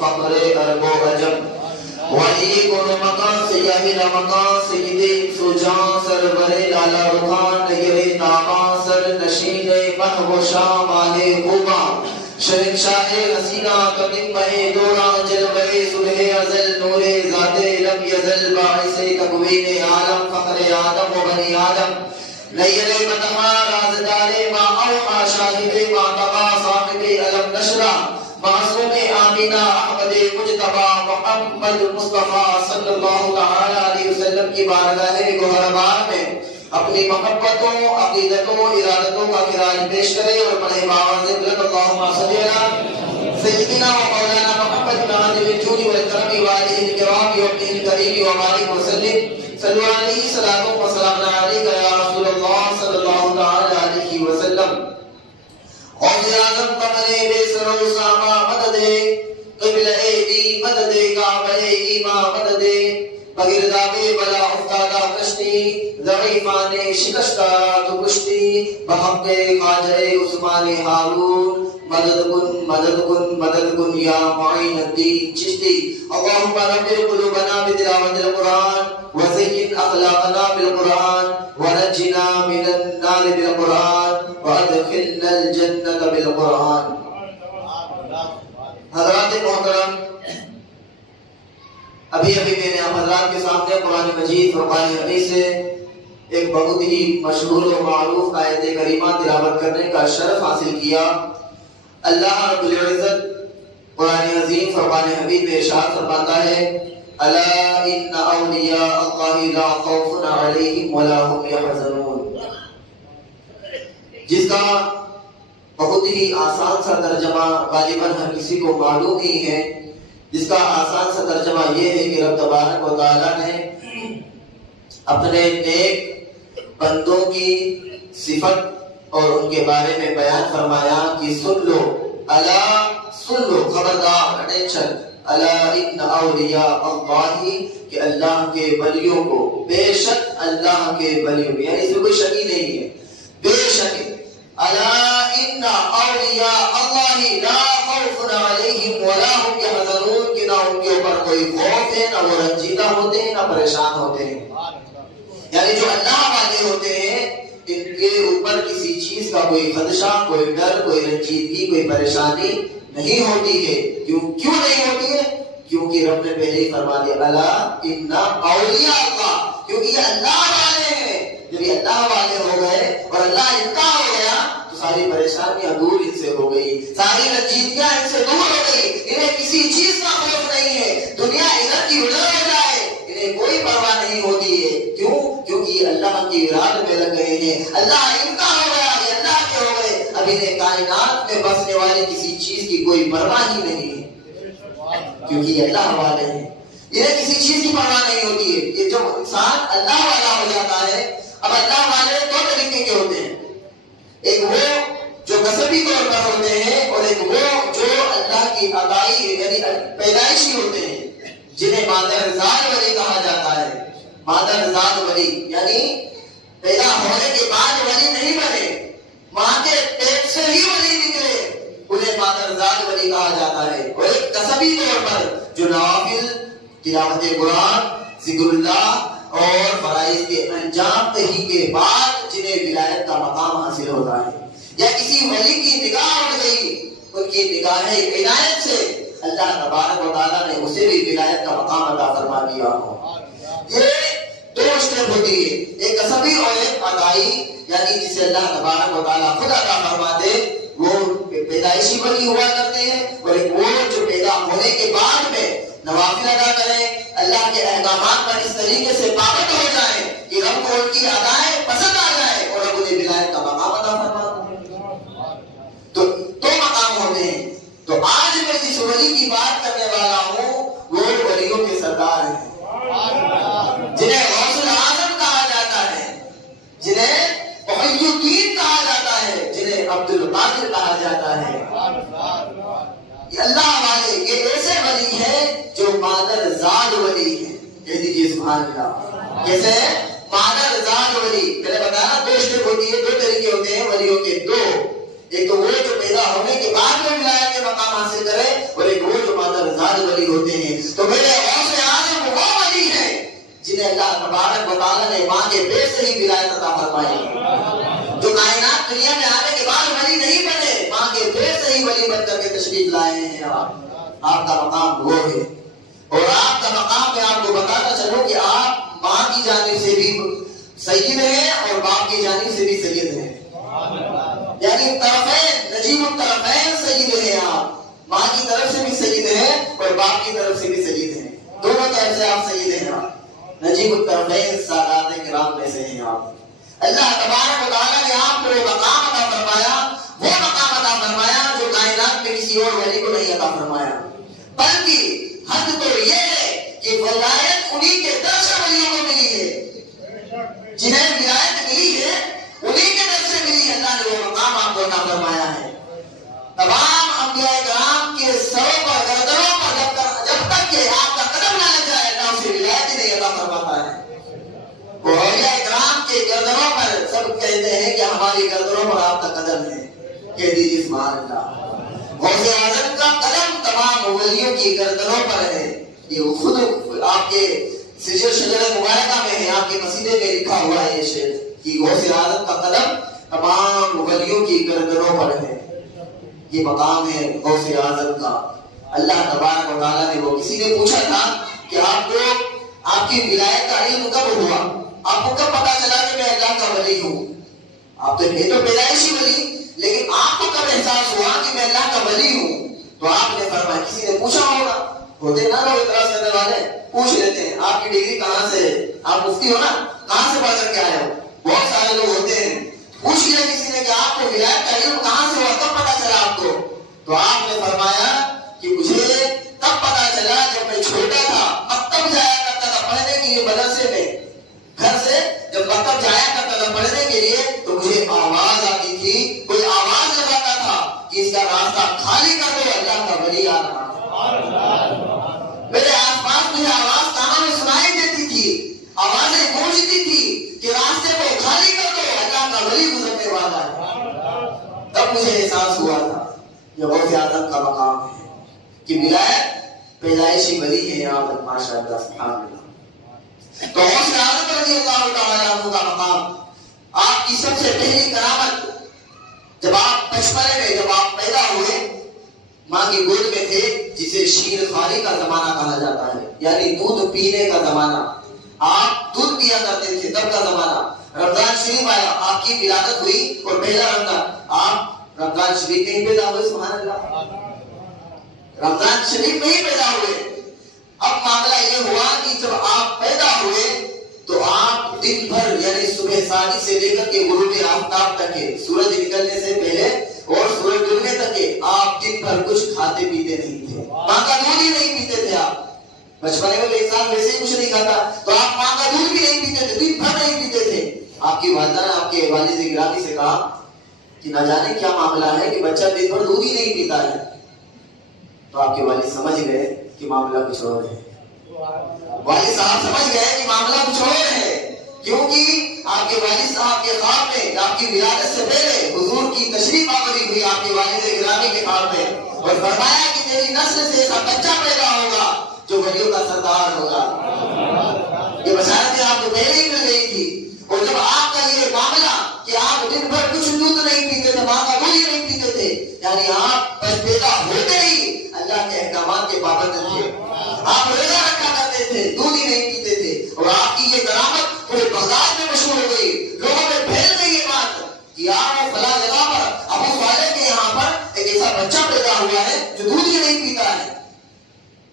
فخر عرب و عجم ولی کن مقاصد ہر مقاصد سجاں سرور لالا رخان نگر تاباں سر نشین مہ و شام آلے خوباں شہنشاہ حسینہ کمن مہ دوراں جلوہ صبح ازل نور ذات لم یزل باعث تکوین عالم فخر آدم و بنی آدم نیر مدحا رازدار ما اوحا شاہد ما تبا صاحب علم نشرہ معصوم آمینہ احمد مجتبہ محمد مصطفیٰ صلی اللہ تعالی علیہ وسلم کی بارگاہ گوہربار میں اپنی محبتوں عقیدتوں ارادتوں کا خراج پیش کرے اور پڑھے باواز بلند اللہم صلی اللہ سیدنا و مولانا محمد نادر الجود والکرم والہ الکرام وابنہ الکریم وبارک وسلم صلی اللہ علیہ صلاۃ و سلام علیکہ یا رسول اللہ صلی اللہ تعالی علیہ وسلم غوث اعظم قمر بے سر و سامہ مدد قبلہ دی مدد کعبہ ایما مدد بگرداب بلا افتادہ کشتی ضعیفان شکستہ تو کشتی بحق خواجہ عثمان ہارون مدد کن یا معین الدین چشتی اللہم رب قلوبنا بتلاوت القرآن وزین اخلاقنا بالقرآن ونجنا من النار بالقرآن وادخلنا الجنت بالقرآن. حضرات محترم، ابھی میں نے آپ حضرات کے سامنے قرآن مجید فرقان حمید سے ایک بہت ہی مشہور و معروف آیت کریمہ تلاوت کرنے کا شرف حاصل کیا. اللہ رب العزت قرآن عظیم فرقان حمید میں ارشاد فرماتا ہے الا ان اولیاء اللہ لا خوف علیہم ولا هم يحزنون، جس کا بہت ہی آسان سا ترجمہ غالباً ہر کسی کو معلوم ہی ہے. جس کا آسان سا ترجمہ یہ ہے کہ رب تبارک و تعالیٰ نے اپنے نیک بندوں کی صفت اور ان کے بارے میں بیان فرمایا کہ سن لو، الا سن لو، خبردار، اٹینشن، الا ان اولیاء اللہ، کہ اللہ کے ولیوں کو، بے شک اللہ کے ولیوں، یعنی اس میں کوئی شک ہی نہیں ہے، بے شک الا ان اولیاء اللہ لا خوف علیہم ولا هم يحزنون، کہ نہ ان کے اوپر کوئی خوف ہے، نہ وہ رنجیدہ ہوتے ہیں، نہ پریشان ہوتے ہیں. یعنی جو اللہ والے ہوتے ہیں ان کے اوپر کسی چیز کا کوئی خدشہ، کوئی ڈر، کوئی رنجیدگی، کوئی پریشانی نہیں ہوتی ہے. کیوں نہیں ہوتی ہے؟ کیونکہ رب نے پہلے ہی فرما دیا الا ان اولیاء اللہ، کیونکہ یہ اللہ والے ہیں. جب یہ اللہ والے ہو گئے اور اللہ ان کا ہو گیا تو ساری پریشانیاں دور ان سے ہو گئی، ساری رنجیدگیاں ان سے دور ہو گئی. انہیں کسی چیز کا خوف نہیں ہے، دنیا ادھر کی ادھر ہو جائے انہیں کوئی پرواہ نہیں ہوتی ہے. کیوں؟ کیونکہ یہ اللہ کی اراد میں لگ گئے ہیں. اللہ ان کا ہو گیا، یہ اللہ کے ہو گئے. اب انہیں کائنات میں بسنے والی کسی چیز کی کوئی پرواہ ہی نہیں ہے، کیونکہ یہ اللہ والے ہیں. انہیں کسی چیز کی پرواہ نہیں ہوتی ہے. یہ جو انسان اللہ والا ہو جاتا ہے، اب اللہ والے دو طریقے کے ہوتے ہیں، ایک وہ جو کسبی طور پر ہوتے ہیں اور ایک وہ جو اللہ کی عطائی یعنی پیدائشی ہوتے ہیں، جنہیں مادر ذات ولی کہا جاتا ہے. مادر ذات ولی یعنی پیدا ہونے کے بعد ولی نہیں بنے، ماں کے پیٹ سے ہی ولی نکلے، انہیں مادر ذات ولی کہا جاتا ہے. اور ایک کسبی طور پر جو نوافل، تلاوت قرآن، ذکر اللہ اور فرائض کے انجام دہی کے بعد جنہیں ولایت کا مقام حاصل ہوتا ہے، یا کسی ولی کی نگاہ اٹھ گئی ان کی نگاہ عنایت سے اللہ تبارک و تعالیٰ نے اسے بھی ولایت کا مقام عطا فرما دیا ہو. یہ دو اسٹیپ ہوتی ہے، ایک کسبی اور ایک عطائی، یعنی جسے اللہ تبارک و تعالیٰ خود عطا فرما دے وہ پیدائشی ولی ہوا کرتے ہیں، اور ایک وہ جو پیدا ہونے کے بعد میں نوافل ادا کریں، اللہ کے احکامات پر اس طریقے سے پابند ہو جائیں کہ رب کو ان کی ادائیں پسند آ جائے اور رب انہیں ولایت کا مقام عطا فرما دے. تو دو مقام ہوتے ہیں. تو آج میں جس ولی کی بات کرنے والا ہوں وہ ولیوں کے سردار ہیں، جنہیں غوث الاعظم کہا جاتا ہے، جنہیں محی الدین کہا جاتا ہے، جنہیں عبد القادر کہا جاتا ہے. یہ اللہ والے، یہ ایسے ولی ہیں جو مادر ذات ولی ہیں. کہہ دیجیے سبحان اللہ. کیسے مادر ذات ولی؟ میں نے بتایا دو اسٹیپ ہوتی ہے، دو طریقے ہوتے ہیں ولیوں کے دو. ایک تو وہ جو پیدا ہونے کے بعد میں ولایت کے مقام حاصل کرے، اور ایک وہ جو مادر ذات مراد ولی ہوتے ہیں. تو میرے غوث اعظم وہ ولی ہیں جنہیں اللہ تبارک و تعالیٰ نے ماں کے پیٹ سے ہی ولایت عطا فرمائی. جو کائنات دنیا میں آنے کے بعد ولی نہیں بنے, ماں کے پیٹ سے ہی ولی بن کر کے تشریف لائے ہیں. آپ کا مقام وہ ہے. اور آپ کا مقام میں آپ کو بتاتا چلوں کہ آپ ماں کی جانب سے بھی سید ہیں اور باپ کی جانب سے بھی سید ہیں. یعنی طرفین, نجیب الطرفین سید ہیں آپ. ماں کی طرف سے بھی سید ہیں اور باپ کی طرف سے بھی سید ہیں. دونوں طرف سے آپ سید ہیں. آپ نجیب الطرفین سادات کرام میں سے ہیں. آپ اللہ تبارک و تعالیٰ نے آپ کو مقام عطا فرمایا, وہ مقام عطا فرمایا جو کائنات میں کسی اور ولی کو نہیں عطا فرمایا. بلکہ حد تو یہ ہے کہ ولایت انہی کے در سے ولیوں کو ملی ہے. جنہیں ولایت ملی ہے انہی کے در سے ملی. اللہ نے وہ مقام آپ کو عطا فرمایا ہے. تمام انبیاء کرام کے سروں پر, گردنوں پر جب تک کہ آپ کا قدم نہ لگ جائے اللہ اسے ولایت ہی نہیں عطا فرماتا ہے. وہ اولیاء کرام کے گردنوں پر سب کہتے ہیں کہ ہماری گردنوں پر آپ کا قدم ہے. کہہ دیجیے سبحان اللہ. غوث اعظم کا قدم تمام ولیوں کی گردنوں پر ہے. یہ خود آپ کے شجر مبارکہ میں ہے, آپ کے قصیدے میں لکھا ہوا ہے یہ شعر کہ غوث اعظم کا قدم تمام ولیوں کی گردنوں پر ہے. یہ مقام ہے غوث اعظم کا. اللہ تبارک و تعالیٰ نے, وہ کسی نے پوچھا تھا کہ آپ کو آپ کی ولایت کا علم کب ہوا, آپ کو کب پتا چلا کہ میں اللہ کا ولی ہوں. آپ تو یہ تو پیدائشی ولی, لیکن آپ کو کب احساس ہوا کہ میں اللہ کا ولی ہوں. تو آپ نے فرمایا, کسی نے پوچھا ہوگا, ہوتے نا لوگ اعتراض کرنے والے پوچھ لیتے ہیں آپ کی ڈگری کہاں سے, آپ مفتی ہو نا, کہاں سے پڑھ کر کے آئے ہو. بہت سارے لوگ ہوتے ہیں, پوچھ لیا کسی نے کہ آپ کو ولایت کا علم کہاں سے ہوا, کب پتا چلا آپ کو. تو آپ نے فرمایا کہ مجھے تب پتا چلا جب میں چھوٹا تھا, مکتب جایا کرتا تھا پڑھنے کے لیے مدرسے میں. گھر سے جب مکتب جایا کرتا تھا پڑھنے کے لیے تو مجھے آواز آتی تھی, کوئی آواز لگاتا تھا کہ اس کا راستہ خالی کر دو, اللہ کا ولی آ رہا. میرے آس پاس مجھے آواز کانوں میں سنائی دیتی تھی, آوازیں گونجتی تھی کہ راستے کو خالی کر دو, اللہ کا ولی گزرنے والا ہے. تب مجھے احساس ہوا تھا یہ غوث اعظم کا مقام ہے کہ ولایت پیدائشی ولی ہے. آپ ماشاءاللہ سبحان اللہ. تو غوث اعظم رضی اللہ تعالیٰ عنہ کا مقام, آپ کی سب سے پہلی کرامت جب آپ بچپنے میں, جب آپ پیدا ہوئے ماں کی گود میں تھے, جسے شیر خواری کا زمانہ کہا جاتا ہے, یعنی دودھ پینے کا زمانہ. آپ دودھ پیا کرتے تھے تب کا زمانہ. رمضان شریف آیا, آپ کی ولادت ہوئی اور پہلا رمضان, آپ رمضان شریف میں ہی پیدا ہوئے. سبحان اللہ, رمضان شریف میں ہی پیدا ہوئے. اب معاملہ یہ ہوا کہ جب آپ پیدا ہوئے تو آپ دن بھر یعنی صبح صادق سے لے کر کے غروب آفتاب تک کے, سورج نکلنے سے پہلے اور سورج ڈوبنے تک کے آپ دن بھر کچھ کھاتے پیتے نہیں تھے. ماں کا دودھ ہی نہیں پیتے تھے. آپ بچپنے میں تو انسان ویسے ہی کچھ نہیں کھاتا, تو آپ ماں کا دودھ بھی نہیں پیتے تھے, دن بھر نہیں پیتے تھے. آپ کی والدہ نے آپ کے والد گرامی سے کہا کہ نہ جانے کیا معاملہ ہے کہ بچہ دن بھر دودھ ہی نہیں پیتا ہے. تو آپ کے والد سمجھ گئے کہ معاملہ کچھ اور ہے. والد صاحب سمجھ گئے کہ معاملہ کچھ اور ہے, کیونکہ آپ کے والد صاحب کے خواب میں آپ کی ولادت سے پہلے حضور کی تشریف آوری ہوئی آپ کے والد گرامی کے خواب میں, اور فرمایا کہ تیری نسل سے ایسا بچہ پیدا ہوگا جو ولیوں کا سردار ہوگا. یہ بشارتیں آپ کو پہلے ہی مل گئی تھی. اور جب آپ کا یہ معاملہ کہ آپ دن بھر کچھ دودھ نہیں پیتے تھے, ماں کا دودھ ہی نہیں پیتے تھے, یعنی آپ بس پیدا ہوتے ہی اللہ کے احکامات کے پابند تھے. آپ روزہ رکھا کرتے تھے, دودھ ہی نہیں پیتے تھے, اور آپ کی یہ کرامت پورے بغداد میں مشہور ہو گئی. لوگوں میں پھیل گئی یہ بات کہ آپ فلاں جگہ پر ابو صالح کے یہاں پر ایک ایسا بچہ پیدا ہوا ہے جو دودھ ہی نہیں پیتا ہے.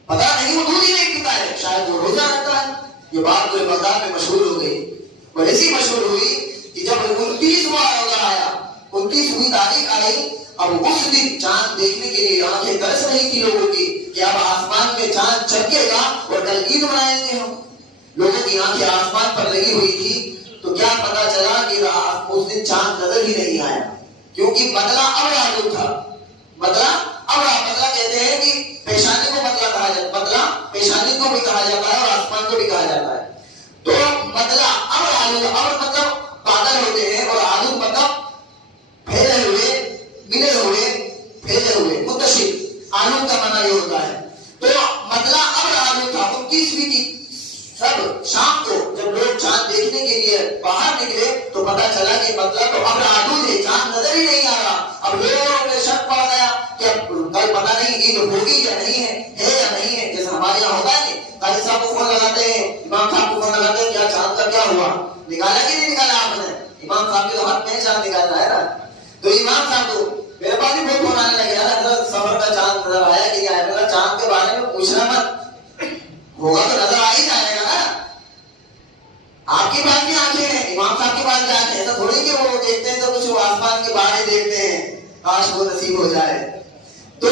پتا نہیں وہ دودھ ہی نہیں پیتا ہے, شاید وہ روزہ رکھتا ہے. یہ بات پورے بغداد میں مشہور ہو گئی, اور ایسی مشہور ہوئی کہ جب 29واں روزہ آیا, 29ویں تاریخ آئی, اب اس دن چاند دیکھنے کے لیے آنکھیں ترس رہی تھی لوگوں کی کہ اب آسمان میں چاند چمکے گا اور کل عید منائیں گے ہم. لوگوں کی آنکھیں آسمان پر لگی ہوئی تھی, تو کیا پتا چلا کہ اس دن چاند نظر ہی نہیں آیا, کیونکہ بدلہ اب آلود تھا. بدلہ کہتے ہیں کہ پیشانی کو بدلہ کہا جاتا ہے, بدلہ پیشانی کو بھی کہا جاتا ہے اور آسمان کو بھی کہا جاتا ہے. تو بدلہ اب آلود, اور مطلب بادل ہوتے ہیں, اور آلود مطلب پھیلے ہوئے, ملے ہوئے, پھیلے ہوئے, منتشر. آلود کا معنی یہ ہوتا ہے. تو سب شام کو جب لوگ چاند دیکھنے کے لیے باہر نکلے تو پتا چلا کہ مطلب اب آلود ہے، چاند نظر ہی نہیں آ رہا. اب لوگوں میں شک پڑ گیا کہ اب کل پتا نہیں عید ہوگی یا نہیں ہے یا نہیں ہے. جیسے ہمارے یہاں ہوتا ہے قاضی صاحب کو فون لگاتے ہیں، امام صاحب کو فون لگاتے ہیں، کیا چاند کا کیا ہوا، نکالا کہ نہیں نکالا آپ نے؟ امام صاحب کے تو ہاتھ میں چاند نکالنا ہے نا. تو امام صاحب کو میرے پاس بھی بہت فون آنے لگے، حضرت سفر کا چاند نظر آیا کہ نہیں آیا؟ میرا چاند کے بارے میں پوچھنا مت، ہوگا تو نظر آ ہی جائے گا نا. آپ کے پاس بھی آنکھیں ہیں، امام صاحب کے پاس بھی آنکھیں ہیں. ایسا تھوڑی کہ وہ دیکھتے ہیں تو کچھ آسمان کے باہر دیکھتے ہیں، کاش وہ نصیب ہو جائے. تو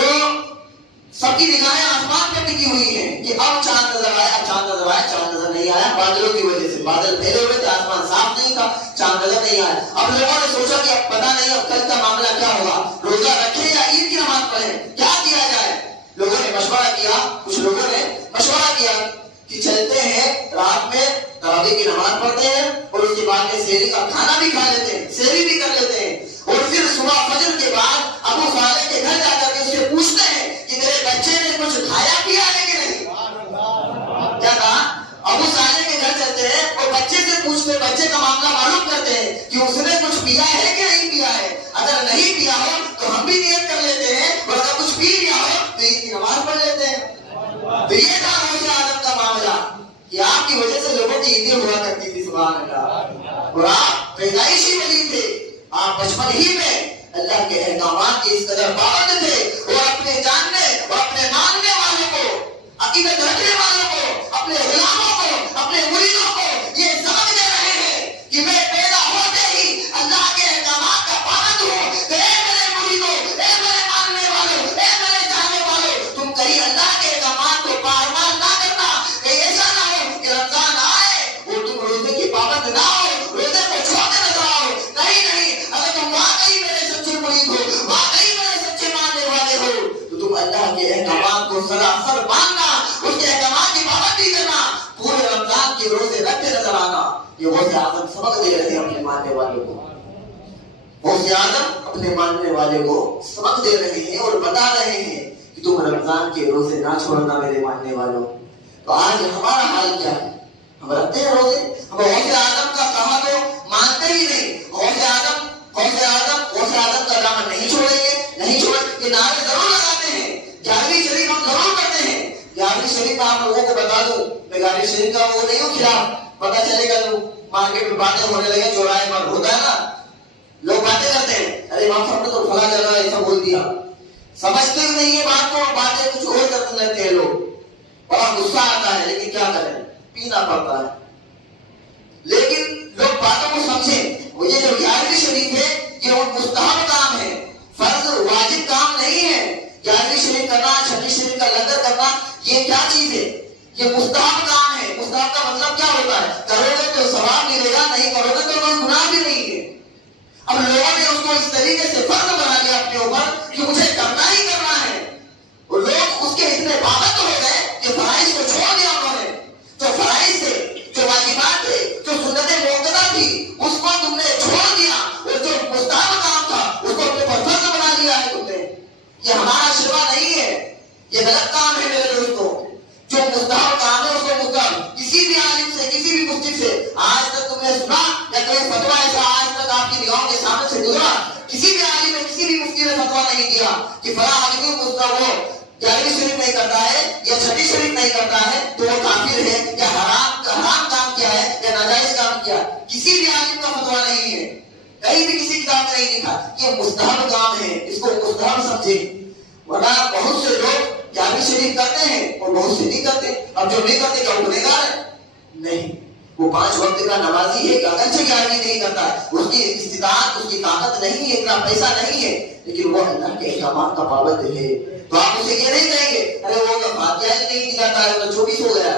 سب کی نگاہیں آسمان پہ ٹکی ہوئی ہیں کہ اب چاند نظر آیا، اب چاند نظر آیا. چاند نظر نہیں آیا بادلوں کی وجہ سے، بادل پھیلے ہوئے تھے، آسمان صاف نہیں تھا، چاند نظر نہیں آیا. اب لوگوں نے سوچا کہ اب پتہ نہیں اب کل کا معاملہ کیا ہوگا، روزہ رکھیں یا عید کی نماز پڑھیں، کیا کیا جائے. لوگوں نے مشورہ کیا، کچھ لوگوں نے مشورہ کیا کہ چلتے ہیں رات میں تراویح کی نماز پڑھتے ہیں اور اس کے بعد میں سحری کا کھانا بھی کھا لیتے ہیں، سحری بھی کر لیتے ہیں، اور پھر صبح فجر کے بعد ابو صالح کے گھر جا کر کے اس سے پوچھتے ہیں کہ تیرے بچے نے کچھ کھایا پیا ہے کہ نہیں. کیا کہا؟ ابو صالح کے گھر چلتے ہیں اور بچے سے پوچھتے ہیں، بچے کا معاملہ معلوم کرتے ہیں کہ اس نے کچھ پیا ہے کہ نہیں پیا ہے. اگر نہیں پیا ہو تو ہم بھی نیت کر لیتے ہیں، اور اگر کچھ پی لیا ہو تو عید کی نماز پڑھ لیتے ہیں. تو یہ تھا غوث اعظم کا معاملہ کہ آپ کی وجہ سے لوگوں کی عیدیں ہوا کرتی تھی. سبحان اللہ. اور آپ پیدائشی ولی تھے، آپ بچپن ہی میں اللہ کے احکامات کی اس قدر پابند تھے اور اپنے جاننے اور اپنے ماننے والوں کو، عقیدت رکھنے والوں کو، اپنے غلاموں کو، اپنے مریدوں کو یہ سمجھ دے رہے ہیں کہ میں پیدا ہوتے ہی اللہ کے احکامات کا پابند ہوں. تو اے میرے مریدوں، اے میرے ماننے والوں، اے میرے جاننے والوں، تم کہیں اللہ کے احکامات کو پامال نہ کرنا. کہیں ایسا نہ ہو کہ رمضان آئے اور تم روزے کی پابند نہ ہو، روزے کو چھوڑتے نظر آؤ. نہیں، اگر تم واقعی میرے سچے مرید ہو، واقعی میرے سچے ماننے والے ہو، تو تم اللہ کے احکامات کو سراسر ماننا، اس کے احکامات کی پابندی کرنا، پورے رمضان کے روزے رکھتے نظر آنا. یہ غوث اعظم سبق دے رہے ہیں اپنے ماننے والوں کو. غوث اعظم اپنے ماننے والے کو سبق دے رہے ہیں اور بتا رہے ہیں کہ تم رمضان کے روزے نہ چھوڑنا میرے ماننے والوں. تو آج ہمارا حال کیا ہے؟ ہم رکھتے ہیں روزے، ہم غوث اعظم کا کہا تو مانتے ہی نہیں. غوث اعظم کا دامن نہیں چھوڑیں گے، نہیں چھوڑیں. یہ نعرے ضرور لگاتے ہیں، 11ویں شریف ہم ضرور کرتے ہیں. 11ویں شریف کا آپ لوگوں کو بتا دوں، میں 11ویں شریف کا وہ نہیں ہوں خلاف. پتا چلے گا تو مارکیٹ میں باتیں ہونے لگے، چوراہے پر ہوتا ہے نا، لوگ باتیں کرتے ہیں، ارے امام صاحب نے تو فلاں جگہ ایسا بول دیا. سمجھتے ہی نہیں ہے بات کو، باتیں کچھ اور کرتے رہتے ہیں لوگ. بڑا غصہ آتا ہے، لیکن کیا کریں، پینا پڑتا ہے. لیکن لوگ باتوں کو سمجھیں. وہ یہ جو 11ویں شریف ہے یہ وہ مستحب کام ہے، فرض واجب کام نہیں ہے. 11ویں شریف کرنا، 6ویں شریف کا لنگر کرنا، یہ کیا چیز ہے؟ یہ مستحب کام ہے. مستحب کا مطلب کیا ہوتا ہے؟ کرو گے تو ثواب ملے گا، نہیں کرو گے تو کوئی گناہ بھی نہیں ہے. اب لوگوں نے اس کو اس طریقے سے فرض بنا لیا اپنے اوپر کہ مجھے کرنا ہی کرنا ہے. اور لوگ اس کے اتنے پابند ہو گئے کہ فرائض کو چھوڑ دیا انہوں نے. جو فرائض تھے، جو واجبات تھے، جو سنت موقدہ تھی، اس کو تم نے چھوڑ دیا، اور جو مستحب کام تھا اس کو اپنے پر فرض بنا لیا ہے تم نے. یہ ہمارا شرع نہیں ہے، یہ غلط کام ہے میرے دوستوں. جو مستحب کام ہے اس کو مستحب. کسی بھی عالم سے، کسی بھی مفتی سے آج تک تم نے سنا یا کوئی فتویٰ ایسا آج تک آپ کی نگاہوں کے سامنے سے گزرا؟ کسی بھی عالم نے، کسی بھی مفتی نے فتویٰ نہیں دیا کہ فلاں آدمی مستحب ہو 11ویں شریف نہیں کرتا ہے یا 6ویں شریف نہیں کرتا ہے تو وہ کافر ہے یا حرام کام کیا ہے یا ناجائز کام کیا. کسی بھی عالم کا فتویٰ نہیں ہے، کہیں بھی کسی کتاب میں نہیں لکھا. یہ مستحب کام ہے، اس کو مستحب سمجھیں. ورنہ بہت سے لوگ 11ویں شریف کرتے ہیں اور بہت سے نہیں کرتے. اب جو نہیں کرتے کیا گنہگار ہے؟ نہیں، وہ 5 وقت کا نمازی ہے، اگرچہ 11ویں نہیں کرتا ہے، اس کی استطاعت، اس کی طاقت نہیں ہے، اتنا پیسہ نہیں ہے، لیکن وہ اللہ کے احکامات کا پابند ہے. تو آپ اسے یہ نہیں کہیں گے ارے وہ تو فاتحہ ہی نہیں دکھاتا ہے، تو 24 ہو گیا.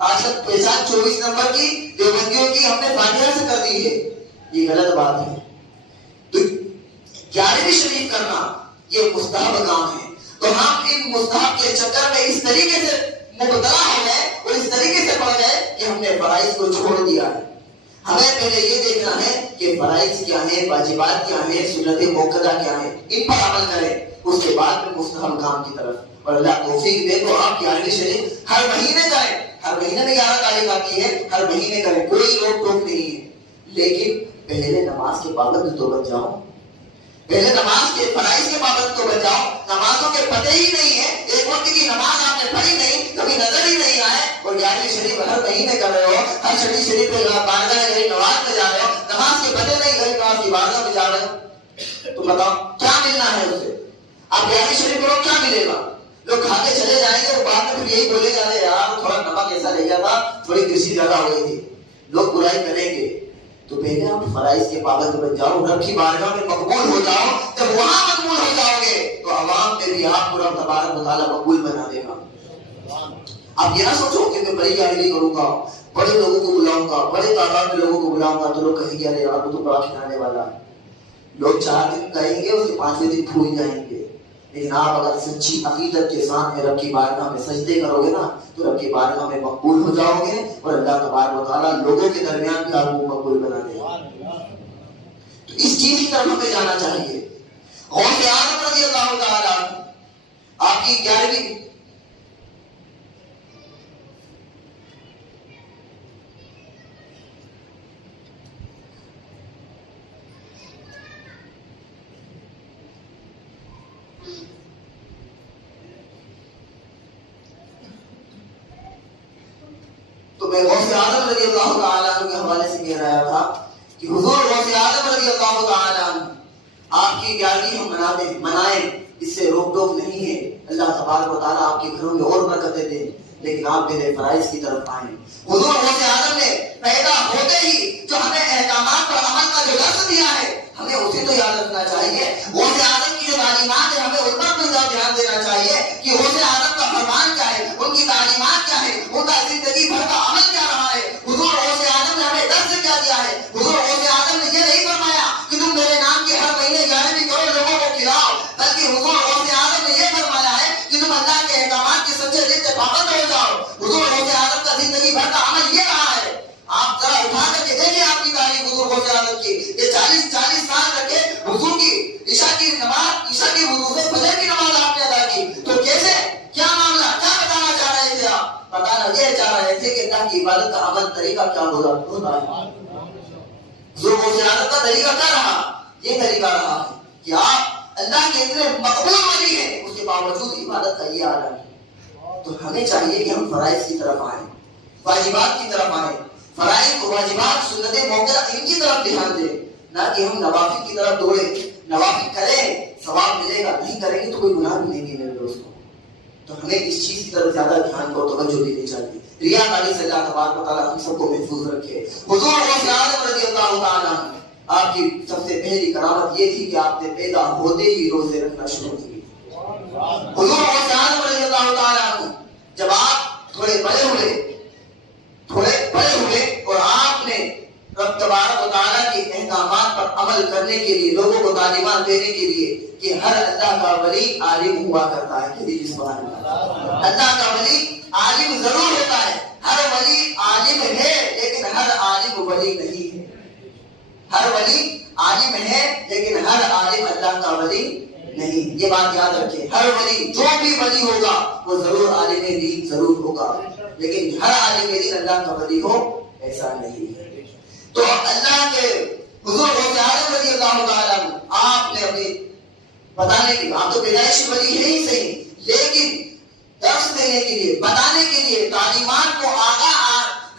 آج تک پہچان 24 نمبر کی دیوبندیوں کی ہم نے فاتحہ سے کر دی ہے. یہ غلط بات ہے. تو 11ویں شریف کرنا یہ مستحب کام ہے. تو ہم ان مستحب کے چکر میں اس طریقے سے مبتلا ہو گئے اور اس طریقے سے پڑ گئے کہ ہم نے فرائض کو چھوڑ دیا ہے. ہمیں پہلے یہ دیکھنا ہے کہ فرائض کیا ہیں، واجبات کیا ہیں، سنت موقدہ کیا ہیں، ان پر عمل کریں، اس کے بعد میں مستحب کام کی طرف. اور اللہ توفیق دے تو آپ 11ویں شریف ہر مہینے جائیں. ہر مہینے میں 11 تاریخ آتی ہے، ہر مہینے کریں، کوئی روک ٹوک نہیں ہے، لیکن پہلے نماز کے پابند تو بن جاؤ، پہلے نماز کے فرائض کے پابند تو بن جاؤ۔ نمازوں کے پتہ ہی نہیں ہے، ایک وقت کی نماز آپ نے پڑھی نہیں، کبھی نظر ہی نہیں آئے، اور 11ویں شریف ہر مہینے کر رہے ہو، ہر شریف شریف پہ بارگاہ گئی نماز میں جا رہے ہو، نماز کے پتہ نہیں گئی نماز کی بارگاہ میں جا رہے ہو، تو بتاؤ کیا ملنا ہے اسے؟ آپ 11ویں شریف پڑھو، کیا ملے گا؟ لوگ کھا کے چلے جائیں گے، اور بعد میں پھر یہی بولے جا رہے یار تھوڑا نمک ایسا لے گیا تھا، تھوڑی کرسی زیادہ ہو گئی تھی، لوگ برائی کریں گے۔ تو پہلے آپ فرائض کے پابند بن جاؤ، رب کی بارگاہ میں مقبول ہو جاؤ، جب وہاں مقبول ہو جاؤ گے تو عوام میں بھی آپ کو رب تبارک و تعالیٰ مقبول بنا دے گا۔ آپ یہ نہ سوچو کہ میں بڑی جاہلی کروں گا، بڑے لوگوں کو بلاؤں گا، بڑے تعداد میں لوگوں کو بلاؤں گا تو لوگ کہیں گے ارے یار وہ تو بڑا کھلانے والا ہے، لوگ 4 دن کہیں گے، اس کے 5ویں دن بھول جائیں گے۔ لیکن آپ اگر سچی عقیدت کے ساتھ رب کی بارگاہ میں سجدے کرو گے نا تو رب کی بارگاہ میں مقبول ہو جاؤ گے، اور اللہ تبارک و تعالیٰ لوگوں کے درمیان بھی آپ کو مقبول بنا دے گا۔ تو اس چیز کی طرف ہمیں جانا چاہیے۔ غوث اعظم رضی اللہ تعالیٰ آپ کی 11ویں تو میں غوث اعظم رضی اللہ تعالیٰ عنہ کے حوالے سے کہہ رہا تھا کہ حضور غوث اعظم رضی اللہ تعالیٰ عنہ آپ کی 11ویں ہم منائیں، اس سے روک ٹوک نہیں ہے، اللہ تبارک و تعالیٰ آپ کے گھروں میں اور برکتیں دے، لیکن آپ پہلے فرائض کی طرف آئیں۔ حضور غوث اعظم نے پیدا ہوتے ہی جو ہمیں احکامات پر عمل کا جو درس دیا ہے ہمیں اسے تو یاد رکھنا چاہیے۔ غوث اعظم کی جو تعلیمات ہیں ہمیں ان پر بھی دھیان دینا چاہیے کہ غوث اعظم کا فرمان کیا ہے، ان کی تعلیمات کیا ہے، ان کا زندگی بھر کا عمل کیا رہا ہے، حضور غوث اعظم نے ہمیں درس کیا دیا ہے۔ حضور غوث اعظم نے یہ نہیں فرمایا کہ تم میرے نام کے ہر مہینے 11ویں کرو لوگوں کو کھلاؤ، بلکہ حضور غوث اعظم نے یہ فرمایا ہے کہ تم اللہ کے احکامات کے سچے دل سے پابند ہو جاؤ۔ حضور غوث اعظم کا زندگی بھر کا عمل یہ رہا ہے۔ آپ ذرا اٹھا کر کے دیکھیں آپ کی تعلیم حضور غوث اعظم کی، یہ 40 سال رکھے حضور کی عشاء کی نماز، عشاء کی وضو سے فجر کی نماز آپ نے ادا کی، تو کیسے، کیا معاملہ، کیا بتانا چاہ رہے تھے آپ؟ بتانا یہ چاہ رہے تھے کہ اللہ کی عبادت کا عمل طریقہ کیا ہوتا ہے۔ حضور غوث اعظم کا طریقہ کیا رہا؟ یہ طریقہ رہا کہ آپ اللہ کے اتنے مقبول ولی ہیں، اس کے باوجود عبادت کا یہ عالم ہے۔ تو ہمیں چاہیے کہ ہم فرائض کی طرف آئیں، واجبات کی طرف آئیں، فرائض واجبات سنتیں موقع ان کی طرف دھیان دیں، نہ کہ ہم نوافل کی طرف دوڑیں۔ نوافل کریں ثواب ملے گا، نہیں کریں گے تو کوئی گناہ بھی نہیں ہے میرے دوستوں۔ تو ہمیں اس چیز کی طرف زیادہ دھیان اور توجہ دینی چاہیے۔ ریاکاری سے اللہ تبارک و تعالیٰ ہم سب کو محفوظ رکھے۔ حضور غوث اعظم رضی اللہ تعالیٰ عنہ آپ کی سب سے پہلی کرامت یہ تھی کہ آپ نے پیدا ہوتے ہی روزے رکھنا شروع کیے۔ حضور غوث اعظم رضی اللہ تعالیٰ عنہ جب آپ تھوڑے بڑے ہوئے اور آپ نے رب تبارک و تعالیٰ کے احکامات پر عمل کرنے کے لیے، لوگوں کو تعلیمات دینے کے لیے کہ ہر اللہ کا ولی عالم ہوا کرتا ہے، کہ سبحان اللہ، اللہ کا ولی عالم ضرور ہوتا ہے، ہر ولی عالم ہے لیکن ہر عالم ولی نہیں ہے، ہر ولی عالم ہے لیکن ہر عالم اللہ کا ولی نہیں، یہ بات یاد رکھیں۔ ہر ولی، جو بھی ولی ہوگا وہ ضرور عالم دین ضرور ہوگا، لیکن ہر عالم دین اللہ کا ولی ہو ایسا نہیں ہے۔ تو اللہ کے حضور غوث اعظم رضی اللہ تعالیٰ عنہ آپ نے اپنی بتانے کی، آپ تو پیدائشی ولی ہے ہی صحیح، لیکن درس دینے کے لیے، بتانے کے لیے، تعلیمات کو آگاہ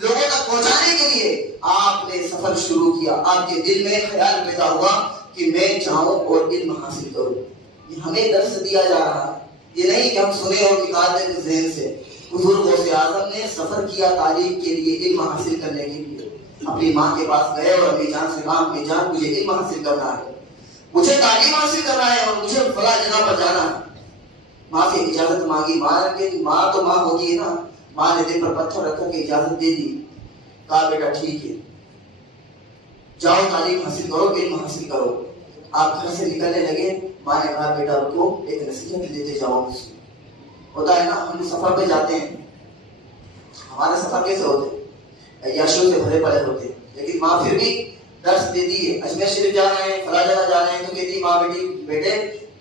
لوگوں تک پہنچانے کے لیے آپ نے سفر شروع کیا۔ آپ کے دل میں خیال پیدا ہوا کہ میں جاؤں اور علم حاصل کروں۔ یہ ہمیں درس دیا جا رہا ہے، یہ نہیں کہ ہم سنیں اور نکال دیں ذہن سے۔ حضور غوث اعظم نے سفر کیا تعلیم کے لیے، علم حاصل کرنے کے لیے۔ اپنی ماں کے پاس گئے اور امی جان سے کہا امی جان مجھے علم حاصل کرنا ہے، مجھے تعلیم حاصل کرنا ہے اور مجھے فلاں جگہ پر جانا ہے۔ ماں سے اجازت مانگی، ماں تو ماں ہوتی ہے نا، ماں نے دل پر پتھر رکھ کر کے اجازت دے دی، کہا بیٹا ٹھیک ہے جاؤ تعلیم حاصل کرو، علم حاصل کرو۔ آپ گھر سے نکلنے لگے، ماں نے کہا بیٹا رکو ایک نصیحت دیتے جاؤ۔ ہوتا ہے نا ہم سفر پہ جاتے ہیں، ہمارے سفر کیسے ہوتے عیاشیوں سے بھرے پڑے ہوتے ہیں، لیکن ماں پھر بھی درس دیتی ہے۔ اجمیر شریف جا رہے ہیں، فلاں جگہ جا رہے ہیں تو کہتی ماں بیٹے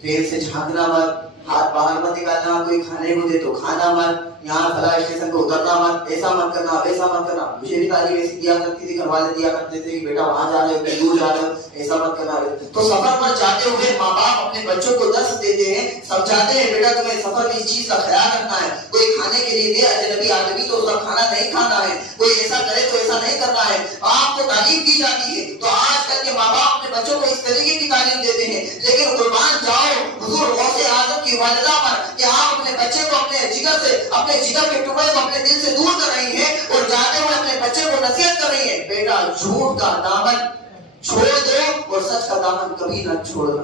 ٹرین سے جھانکنا مت، ہاتھ باہر مت نکالنا، کوئی کھانے کو دے تو کھانا مت، یہاں فلاں اسٹیشن پہ اترنا مت، ایسا مت کرنا ویسا مت کرنا. مجھے بھی تعلیم ایسی دیا کرتی تھی، گھر والے دیا کرتے تھے کہ بیٹا وہاں جا رہے ہو، دور جا رہے ہو، ایسا مت کرنا. تو سفر پر جاتے ہوئے ماں باپ اپنے بچوں کو درس دیتے ہیں، سمجھاتے ہیں بیٹا تمہیں سفر میں اس چیز کا خیال رکھنا ہے. کوئی کھانے کے لیے دے اجنبی آدمی تو اس کا کھانا نہیں کھانا ہے، کوئی ایسا کرے تو ایسا نہیں کرنا ہے. آپ کو تعلیم دی جاتی ہے. تو آج کل کے ماں باپ اپنے بچوں کو اس طریقے کی تعلیم دیتے ہیں، لیکن قربان جاؤ حضور غوث اعظم کی والدہ پر کہ آپ اپنے بچے کو اپنے جگر سے، اپنے جگر کے ٹکڑے کو اپنے دل سے دور کر رہی ہیں اور جاتے ہوئے اپنے بچے کو نصیحت کر رہی ہیں بیٹا جھوٹ کا دامن چھوڑ دو اور سچ کا دامن کبھی نہ چھوڑنا.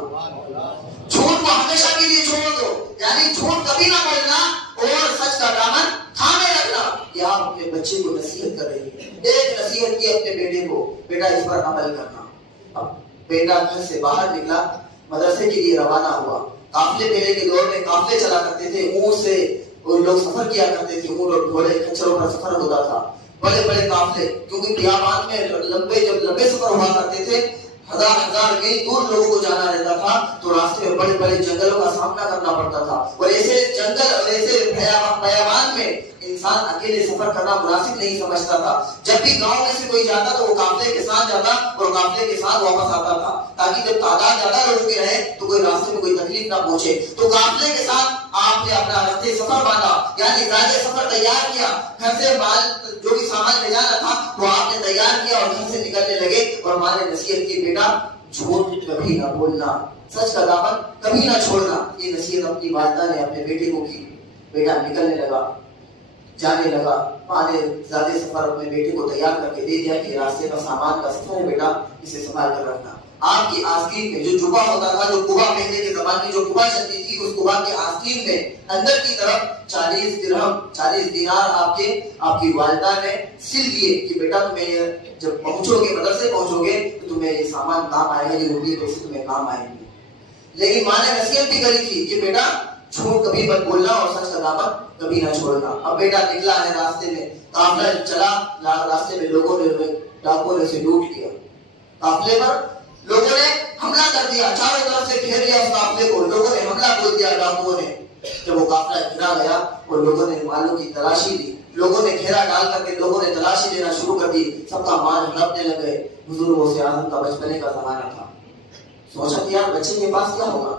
جھوٹ کو ہمیشہ کے لیے چھوڑ دو، یعنی جھوٹ کبھی نہ بولنا اور سچ کا دامن تھامے رکھنا. یہ آپ اپنے بچے کو نصیحت کر رہی ہیں. ایک نصیحت کی اپنے بیٹے کو، بیٹا اس پر عمل کرنا. اب بیٹا گھر سے باہر نکلا، مدرسے کے لیے روانہ ہوا. قافلے پہلے کے دور میں قافلے چلا کرتے تھے، اونٹ سے اور لوگ سفر کیا کرتے تھے، اونٹ اور گھوڑے کچروں پر سفر ہوتا تھا. بڑے بڑے قافلے، کیونکہ بیابان میں جب لمبے سفر ہوا کرتے تھے، ہزار میل دور لوگوں کو جانا رہتا تھا، تو راستے میں بڑے بڑے جنگلوں کا سامنا کرنا پڑتا تھا. اور ایسے جنگل اور ایسے بیابان میں انسان اکیلے سفر کرنا مناسب نہیں سمجھتا تھا. جب بھی گاؤں میں سے کوئی جاتا تو وہ قافلے کے ساتھ جاتا اور قافلے کے ساتھ واپس آتا تھا، تاکہ جب تعداد زیادہ لوگوں کی رہے تو کوئی راستے میں کوئی تکلیف نہ پہنچے. تو قافلے کے ساتھ آپ نے اپنا راستے سفر باندھا، یعنی زیادہ سفر تیار کیا. گھر سے مال جو بھی سامان لے جانا تھا وہ آپ نے تیار کیا اور گھر سے نکلنے لگے. اور ہمارے نصیحت کی بیٹا جھوٹ کبھی نہ بولنا، سچ کا دامن کبھی نہ چھوڑنا. یہ نصیحت اپنی والدہ نے اپنے بیٹے کو کی. بیٹا نکلنے لگا، جانے لگا. ماں نے زیادہ سفر اپنے بیٹے کو تیار کر کے دے دیا کہ راستے کا سامان کا سفر ہے بیٹا، اسے سنبھال کر رکھنا. آپ کی آستین میں جو جبہ ہوتا تھا، جو قبا پہننے کے زمان کی جو قبا چلتی تھی، اس قبا کی آستین میں اندر کی طرف 40 درہم 40 دینار آپ کی والدہ نے سل دیے کہ بیٹا تمہیں جب پہنچو گے، مدرسے پہنچو گے تو تمہیں یہ سامان کام آئے گا، یہ روپیے پیسے تمہیں کام آئیں گے. لیکن ماں نے نصیحت بھی کری تھی کہ بیٹا جھوٹ کبھی مت بولنا اور سچ کا دامن کبھی نہ چھوڑنا. اب بیٹا نکلا ہے راستے میں، قافلہ چلا، راستے میں لوگوں نے ڈاکوؤں نے اسے لوٹ لیا. قافلے پر لوگوں نے حملہ کر دیا، چاروں طرف سے گھیر لیا اس قافلے کو. لوگوں نے حملہ کر دیا ڈاکوؤں نے. جب وہ قافلہ گھرا گیا اور لوگوں نے مالوں کی تلاشی لی، لوگوں نے گھیرا ڈال کر کے لوگوں نے تلاشی لینا شروع کر دی. سب کا مال ہڑپنے لگے. حضور غوث اعظم کا بچپنے کا زمانہ تھا. سوچا کہ یار بچے کے پاس کیا ہوگا،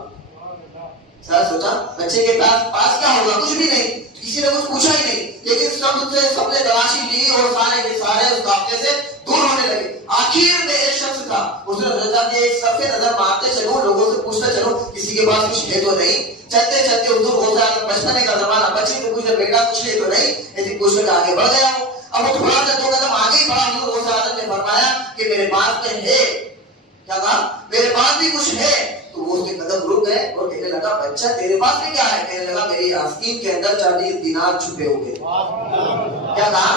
سوچا بچے کے پاس کیا ہوگا، کچھ بھی نہیں. کسی نے کچھ پوچھا ہی نہیں، لیکن سب نے تلاشی لی اور سارے اس قافلے سے دور ہونے لگے. آخر میں ایک شخص تھا، اس نے سوچا کہ ایک صرف نظر مارتے چلو، لوگوں سے پوچھتے چلو کسی کے پاس کچھ ہے تو نہیں. چلتے چلتے حضور غوث اعظم بچپنے کا زمانہ، بچے کو پوچھا بیٹا کچھ ہے تو نہیں، ایسی پوچھ کر آگے بڑھ گیا. اب وہ تھوڑا سا 2 قدم آگے ہی بڑھا. حضور غوث اعظم نے فرمایا کہ میرے پاس میں ہے. کیا کہا؟ میرے پاس بھی کچھ ہے. تو وہ اس کے قدم رک گئے اور کہنے لگا بچہ تیرے پاس میں کیا ہے؟ کہنے لگا میری آستین کے اندر 40 دینار چھپے ہوئے. کیا کہا؟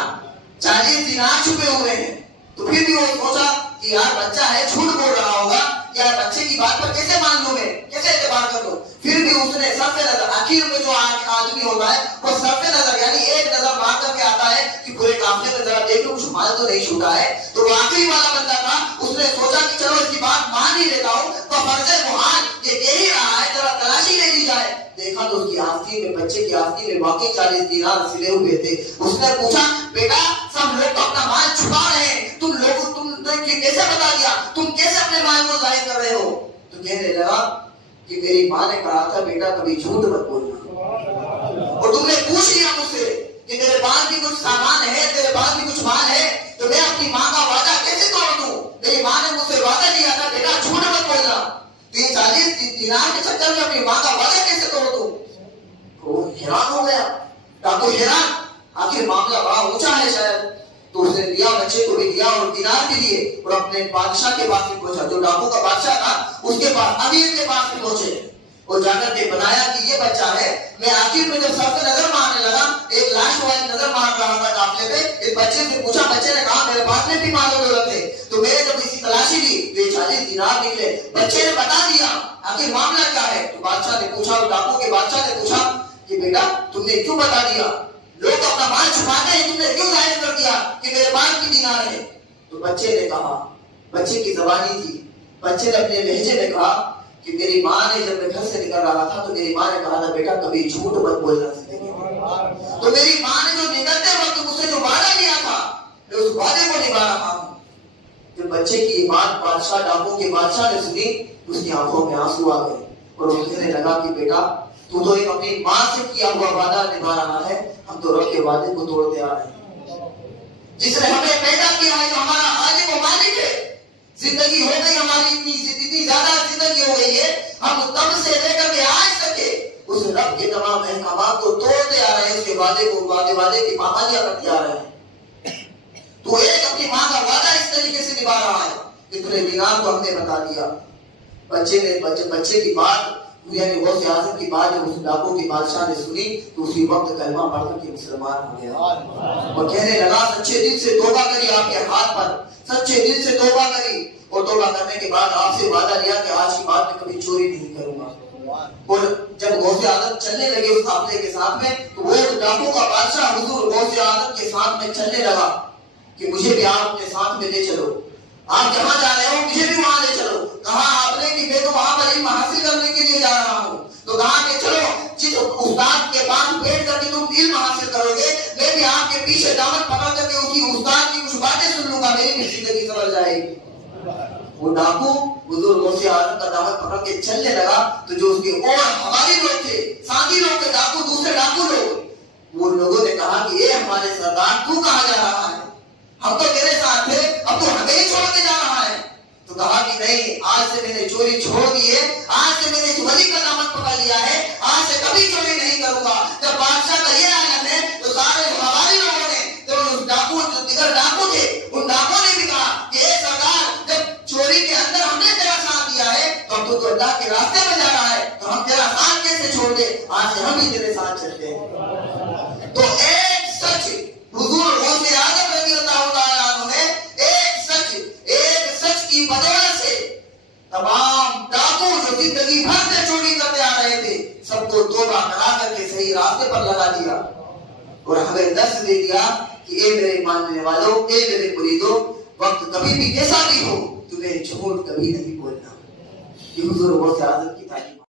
40 دینار چھپے ہوئے ہیں. تو پھر بھی وہ سوچا کہ یار بچہ ہے، جھوٹ بول رہا ہوگا، یار بچے کی بات پر کیسے مان لوں میں، کیسے اعتبار کر لوں. پھر بھی اس نے صرف نظر، آخر میں جو آدمی ہوتا ہے وہ صرف نظر یعنی ایک نظر مار کر کے آتا ہے کہ پورے قافلے میں ذرا دیکھ لو کچھ مال تو نہیں چھوٹا ہے. تو وہ آخری والا بندہ تھا. اس نے سوچا کہ چلو اس کی بات مان ہی لیتا ہوں، تو فرض محال یہ کہہ ہی رہا ہے، ذرا تلاشی لے لی جائے. دیکھا تو اس کی آستین میں، بچے کی آستین میں واقعی 40 دینار سلے ہوئے تھے. اس نے پوچھا بیٹا سب لوگ تو اپنا مال چھپا رہے ہیں، تم کیسے بتا دیا، تم کیسے اپنے مال کو ظاہر کر رہے ہو؟ تو کہنے لگا کہ میری ماں نے کہا تھا بیٹا کبھی جھوٹ مت بولنا، اور تم نے پوچھ لیا مجھ سے کہ میرے پاس بھی کچھ سامان ہے، تیرے پاس بھی کچھ مال ہے، تو میں اپنی ماں کا وعدہ کیسے توڑ دوں؟ میری ماں نے مجھ سے وعدہ دیا تھا بیٹا جھوٹ مت بولنا، تو یہ 40 دینار کے چکر میں اپنی ماں کا وعدہ کیسے توڑ دوں؟ وہ حیران ہو گیا. ڈاکو حیران، آخر معاملہ بڑا اونچا ہے شاید. تو اس نے دیا، بچے کو بھی دیا اور دینار بھی دیے اور اپنے بادشاہ کے پاس بھی پہنچا. جو ڈاکو کا بادشاہ تھا اس کے پاس، امیر کے پاس بھی پہنچے اور جا کر کے بتایا کہ یہ بچہ ہے. میں آخر میں جب سب سے نظر مارنے لگا، ایک لاش والی نظر مار رہا تھا قافلے پہ، اس بچے سے پوچھا. بچے نے کہا میرے پاس میں بھی مال و دولت ہے. تو میں نے جب اسی تلاشی لی تو یہ 40 دینار نکلے. بچے نے بتا دیا آخر معاملہ کیا ہے. تو بادشاہ نے پوچھا، ڈاکو کے بادشاہ نے پوچھا کہ بیٹا تم نے کیوں بتا دیا؟ لوگ اپنا مال چھپاتے ہیں، تم نے کیوں ظاہر کر دیا کہ میرے پاس بھی دینار ہے؟ تو بچے نے کہا، بچے کی زبانی تھی، بچے نے اپنے لہجے میں کہا کہ میری ماں نے جب میں گھر سے نکل رہا تھا تو میری ماں نے کہا تھا بیٹا کبھی جھوٹ مت بولنا زندگی میں. تو میری ماں نے جو نکلتے وقت مجھ سے جو وعدہ لیا تھا میں اس وعدے کو نبھا رہا ہوں. جب بچے کی بات بادشاہ ڈاکوں کے بادشاہ نے سنی تو اس کی آنکھوں میں آنسو آ گئے اور وہ کہنے لگا کہ بیٹا تو ایک اپنی ماں سے کیا ہوا وعدہ نبھا رہا ہے, ہم تو رب کے وعدے کو توڑتے آ رہے ہیں. جس نے ہمیں پیدا کیا ہے جو ہمارا خالق و مالک ہے, زندگی ہو گئی ہماری اتنی زیادہ زندگی ہو گئی ہے, ہم تب سے لے کر کے آج تک اس رب کے تمام احکامات کو توڑتے آ رہے ہیں, اس کے وعدے کی پابندیاں کرتے آ رہے ہیں. تو ایک اپنی ماں کا وعدہ اس طریقے سے نبھا رہا ہے. اتنے دینار کو ہم نے بتا دیا. بچے کی بات یعنی غوث اعظم کی بات جب اس ڈاکو کی بادشاہ نے سنی تو اسی وقت کلمہ پڑھ کر کے مسلمان ہو گیا اور کہنے لگا سچے دل سے توبہ کری آپ کے ہاتھ پر, سچے دل سے توبہ کری اور توبہ کرنے کے بعد آپ سے وعدہ لیا کہ آج کی بات میں کبھی چوری نہیں کروں گا. اور جب غوث اعظم چلنے لگے اس قافلے کے ساتھ میں تو وہ ڈاکو کا بادشاہ حضور غوث اعظم کے ساتھ میں چلنے لگا کہ مجھے بھی آپ اپنے ساتھ میں لے چلو, آپ جہاں جا رہے ہو مجھے بھی وہاں لے چلو. کہا آپ نے کہ میں تو وہاں پر علم حاصل کرنے کے لیے جا رہا ہوں. تو کہا کہ چلو جس استاد کے پاس بیٹھ کر کے تم علم حاصل کرو گے میں بھی آپ کے پیچھے دامن پکڑ کر کے اسی استاد کی کچھ باتیں سن لوں گا, میری بھی زندگی سنور جائے گی. وہ ڈاکو حضور غوث اعظم کا دامن پکڑ کے چلنے لگا تو جو اس کے اور ہمارے لوگ تھے, ساتھی لوگ تھے, ڈاکو دوسرے ڈاکو لوگ, وہ لوگوں نے کہا کہ اے ہمارے سردار تو کہاں جا رہا ہے, ہم تو تیرے ساتھ تھے اب تو ہمیں ہی چھوڑ کے جا رہا ہے. تو کہا کہ نہیں, آج سے میں نے چوری چھوڑ دی ہے, آج سے میں نے اس ولی کا دامن پکڑ لیا ہے, آج سے کبھی چوری نہیں کروں گا. جب بادشاہ کا یہ اعلان ہے تو سارے ہمارے لوگوں نے جو دیگر ڈاکو تھے ان ڈاکوں نے بھی کہا کہ اے سردار جب چوری کے اندر ہم نے تیرا ساتھ دیا ہے تو اب تو اللہ کے راستے میں جا رہا ہے تو ہم تیرا ساتھ کیسے چھوڑ دے, آج سے ہم بھی تیرے ساتھ چلتے ہیں. تو ایک سچ حضور غوث اعظم رضی اللہ تعالیٰ عنہ نے ایک سچ کی بدولت سے تمام ڈاکو جو زندگی بھر سے چوری کرتے آ رہے تھے سب کو توبہ کرا کر کے صحیح راستے پر لگا دیا اور ہمیں درس دے دیا کہ اے میرے ماننے والوں, اے میرے مریدوں, وقت کبھی بھی کیسا بھی ہو تمہیں جھوٹ کبھی نہیں بولنا. یہ حضور غوث اعظم کی تعلیم.